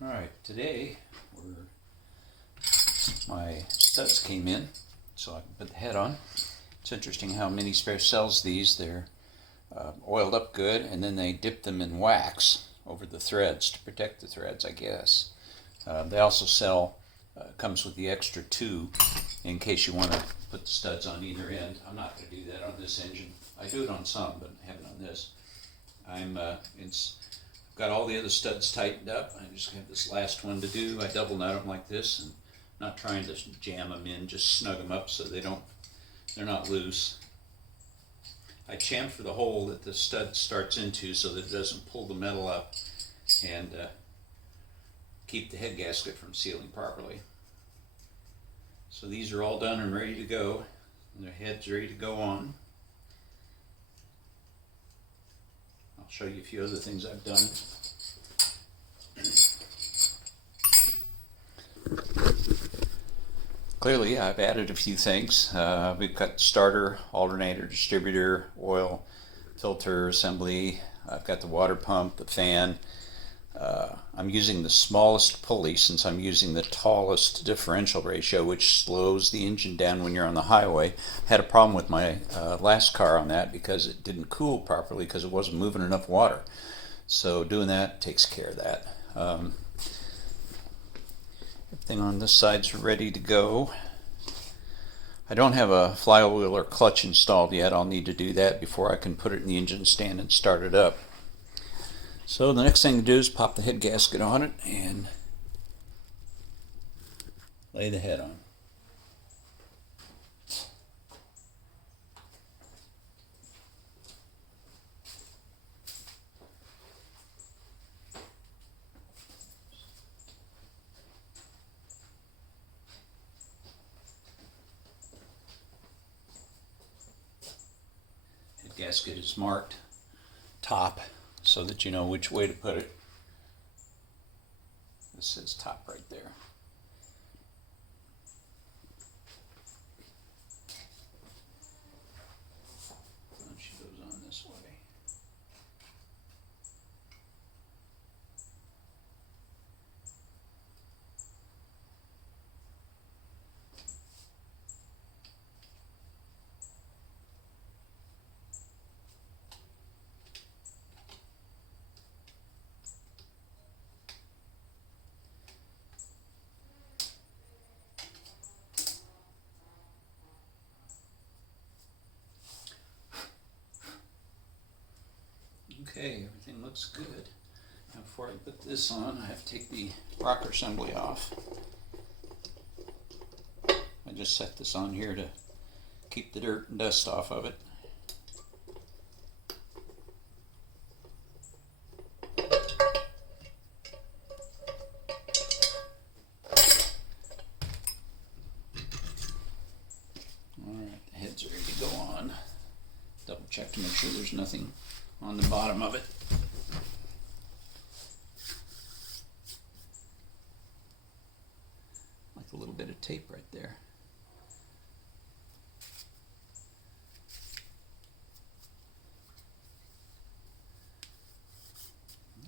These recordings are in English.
Alright, today my studs came in, so I can put the head on. It's interesting how Mini Spare sells these. They're oiled up good, and then they dip them in wax over the threads to protect the threads, I guess. They also sell, comes with the extra two in case you want to put the studs on either end. I'm not going to do that on this engine. I do it on some, but I haven't on this. It's got all the other studs tightened up. I just have this last one to do. I double nut them like this, and not trying to jam them in, just snug them up so they're not loose. I chamfer the hole that the stud starts into so that it doesn't pull the metal up and keep the head gasket from sealing properly. So these are all done and ready to go. And their head's ready to go on. I'll show you a few other things I've done. Clearly, I've added a few things. We've got starter, alternator, distributor, oil, filter, assembly. I've got the water pump, the fan. I'm using the smallest pulley since I'm using the tallest differential ratio, which slows the engine down when you're on the highway. I had a problem with my last car on that because it didn't cool properly because it wasn't moving enough water. So doing that takes care of that. Everything on this side's ready to go. I don't have a flywheel or clutch installed yet. I'll need to do that before I can put it in the engine stand and start it up. So the next thing to do is pop the head gasket on it and lay the head on. Head gasket is marked top so that you know which way to put it. This says top right there. And she goes on this way. Okay, everything looks good. Now before I put this on, I have to take the rocker assembly off. I just set this on here to keep the dirt and dust off of it. Alright, the head's ready to go on. Double check to make sure there's nothing on the bottom of it. Like a little bit of tape right there.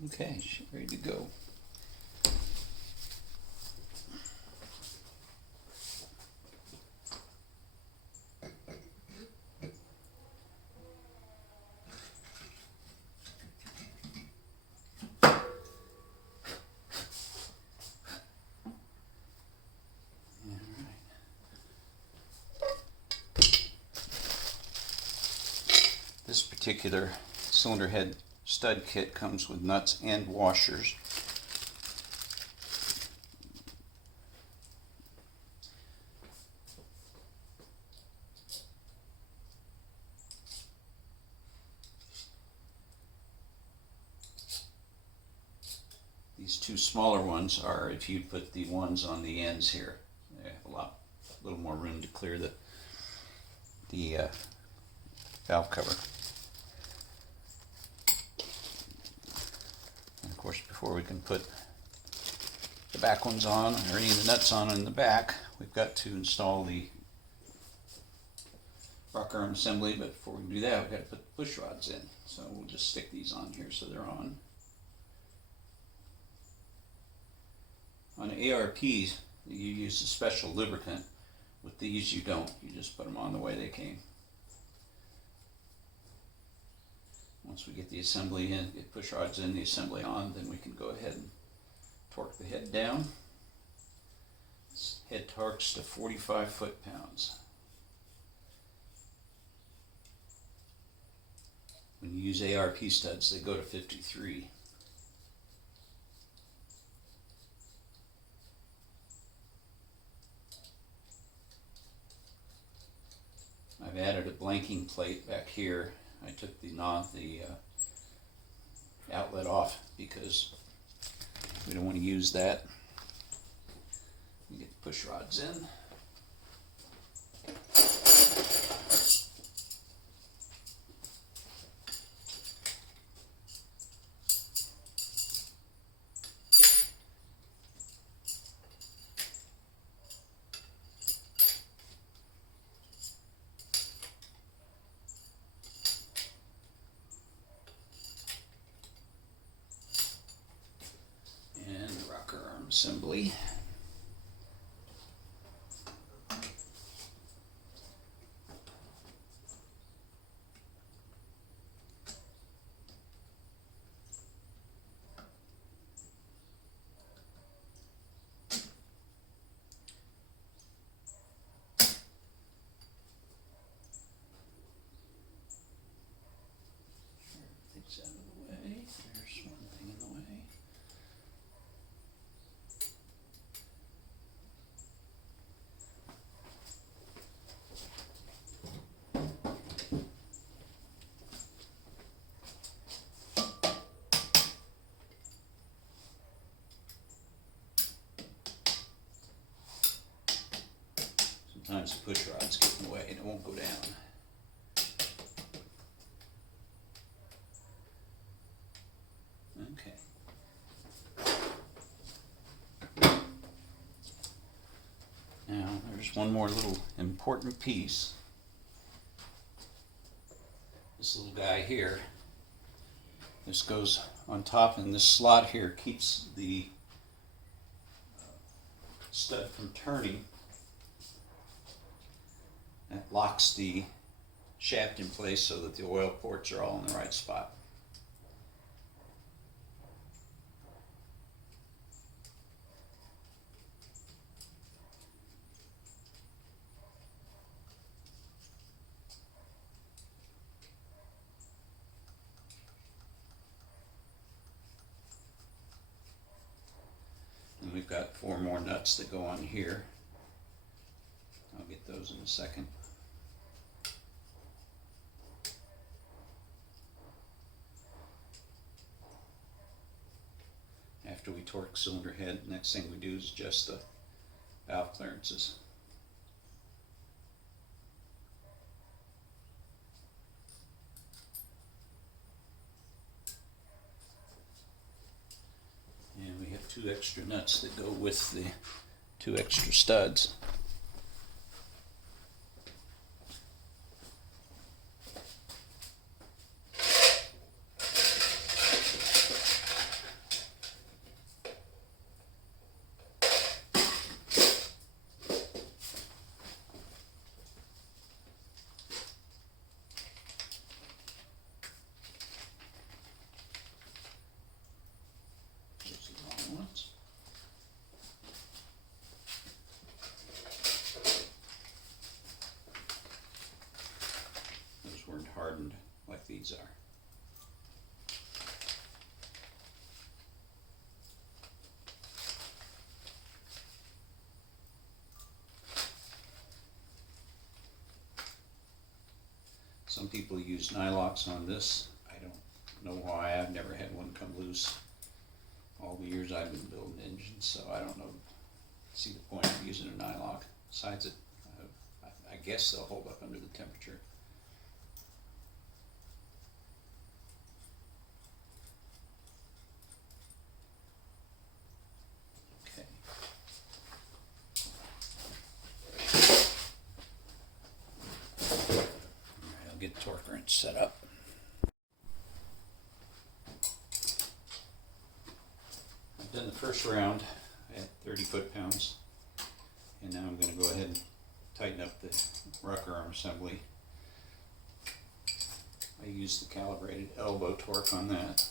Okay, ready to go. This particular cylinder head stud kit comes with nuts and washers. These two smaller ones are if you put the ones on the ends here. They have a little more room to clear the valve cover. And of course, before we can put the back ones on or any of the nuts on in the back, we've got to install the rocker arm assembly. But before we can do that, we've got to put the push rods in. So we'll just stick these on here so they're on. ARPs, you use a special lubricant. With these, you don't. You just put them on the way they came. Once we get the assembly in, get push rods in, the assembly on, then we can go ahead and torque the head down. This head torques to 45 foot-pounds. When you use ARP studs, they go to 53. I've added a blanking plate back here. I took the outlet off because we don't want to use that. We get the push rods in. Assembly. Everything's out of the way. There's one thing in the way. Sometimes the push rods get in the way and it won't go down. Okay. Now there's one more little important piece. This little guy here. This goes on top, and this slot here keeps the stud from turning. That locks the shaft in place so that the oil ports are all in the right spot. And we've got 4 more nuts that go on here. I'll get those in a second. After we torque cylinder head, next thing we do is adjust the valve clearances. And we have 2 extra nuts that go with the 2 extra studs. Those weren't hardened like these are. Some people use nylocks on this. I don't know why. I've never had one come loose all the years I've been building engines, so I don't know. See the point of using a nylock. Besides it, I guess they'll hold up under the temperature. Okay. I'll get the torque wrench set up. I've done the first round at 30 foot-pounds. And now I'm going to go ahead and tighten up the rocker arm assembly. I use the calibrated elbow torque on that.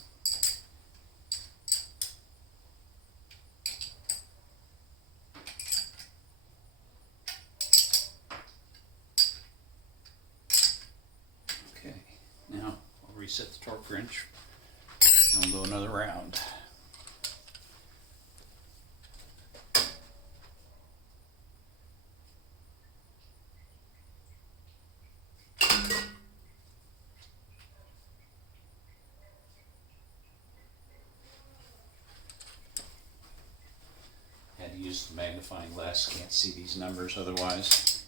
Okay, now I'll reset the torque wrench and we'll go another round. Had to use the magnifying glass, can't see these numbers otherwise.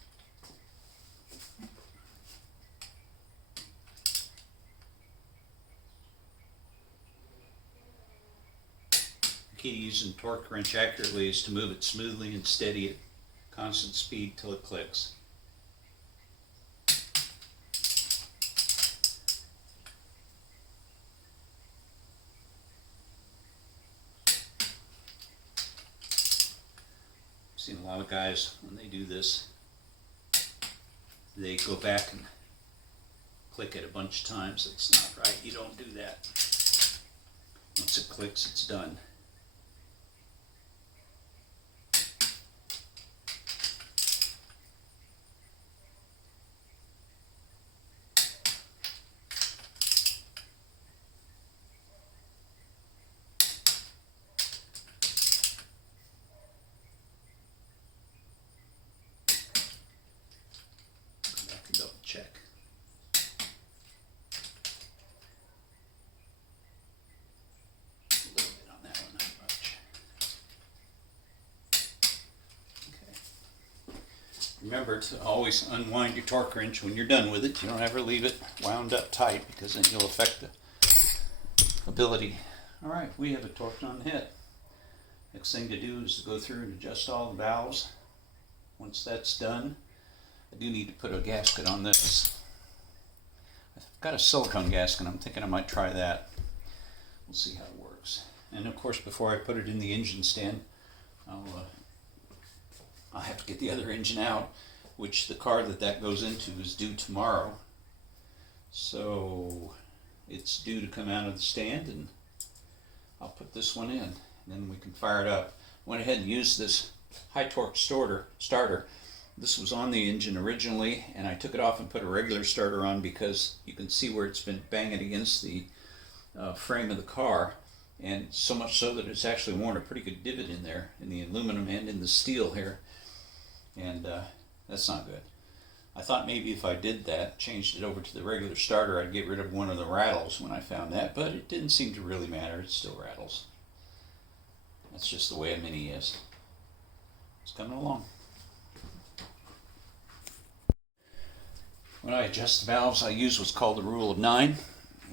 The key to using torque wrench accurately is to move it smoothly and steady at constant speed till it clicks. I've seen a lot of guys, when they do this, they go back and click it a bunch of times. It's not right. You don't do that. Once it clicks, it's done. Double check. A little bit on that one, not much. Okay. Remember to always unwind your torque wrench when you're done with it. You don't ever leave it wound up tight because then you'll affect the ability. Alright, we have it torqued on the head. Next thing to do is to go through and adjust all the valves. Once that's done, I do need to put a gasket on this. I've got a silicone gasket. I'm thinking I might try that. We'll see how it works. And of course, before I put it in the engine stand, I'll have to get the other engine out, which the car that goes into is due tomorrow. So it's due to come out of the stand, and I'll put this one in, and then we can fire it up. Went ahead and used this high torque starter. This was on the engine originally, and I took it off and put a regular starter on because you can see where it's been banging against the frame of the car, and so much so that it's actually worn a pretty good divot in there, in the aluminum and in the steel here, and that's not good. I thought maybe if I did that, changed it over to the regular starter, I'd get rid of one of the rattles when I found that, but it didn't seem to really matter. It still rattles. That's just the way a Mini is. It's coming along. When I adjust the valves, I use what's called the rule of 9,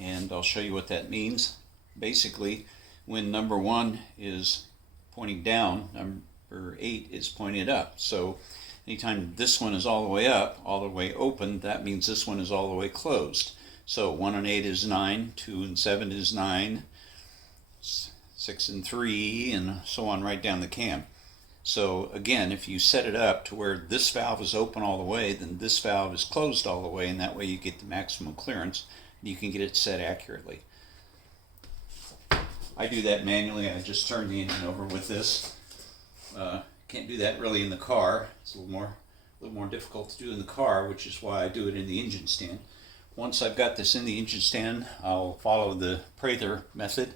and I'll show you what that means. Basically, when number 1 is pointing down, number 8 is pointing up. So anytime this one is all the way up, all the way open, that means this one is all the way closed. So 1 and 8 is 9, 2 and 7 is 9, 6 and 3, and so on right down the cam. So again, if you set it up to where this valve is open all the way, then this valve is closed all the way, and that way you get the maximum clearance. You can get it set accurately. I do that manually. I just turn the engine over with this. Can't do that really in the car. It's a little more difficult to do in the car, which is why I do it in the engine stand. Once I've got this in the engine stand, I'll follow the Prather method,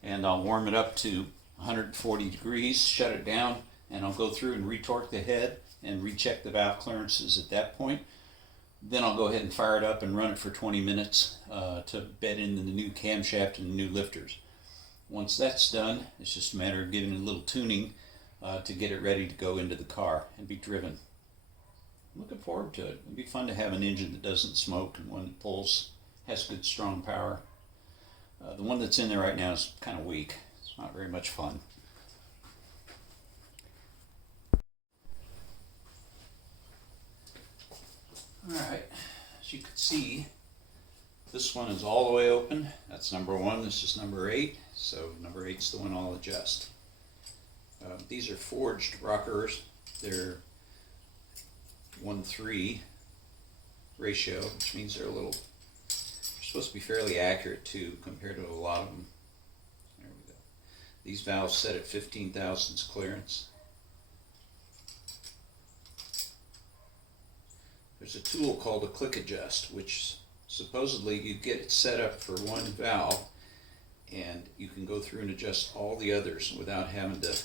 and I'll warm it up to 140 degrees, shut it down, and I'll go through and retorque the head and recheck the valve clearances at that point. Then I'll go ahead and fire it up and run it for 20 minutes to bed in the new camshaft and the new lifters. Once that's done, it's just a matter of giving it a little tuning to get it ready to go into the car and be driven. I'm looking forward to it. It'd be fun to have an engine that doesn't smoke and one that pulls, has good strong power. The one that's in there right now is kind of weak. It's not very much fun. Alright, as you can see, this one is all the way open. That's number 1, this is number 8, so number 8 is the one I'll adjust. These are forged rockers. They're 1:3 ratio, which means they're supposed to be fairly accurate too, compared to a lot of them. There we go. These valves set at 15 thousandths clearance. There's a tool called a click adjust, which supposedly you get it set up for one valve, and you can go through and adjust all the others without having to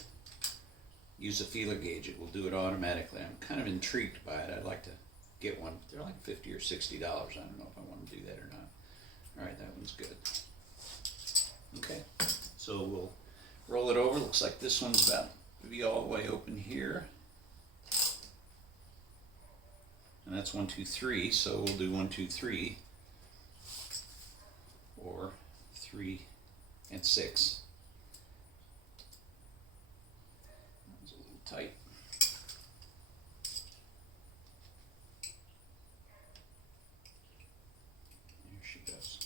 use a feeler gauge. It will do it automatically. I'm kind of intrigued by it. I'd like to get one. They're like $50 or $60. I don't know if I want to do that or not. All right, that one's good. Okay, so we'll roll it over. Looks like this one's about to be all the way open here. And that's 1, 2, 3, so we'll do 1, 2, 3, or 3 and 6. That was a little tight. There she goes.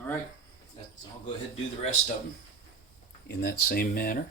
All right, I'll go ahead and do the rest of them in that same manner.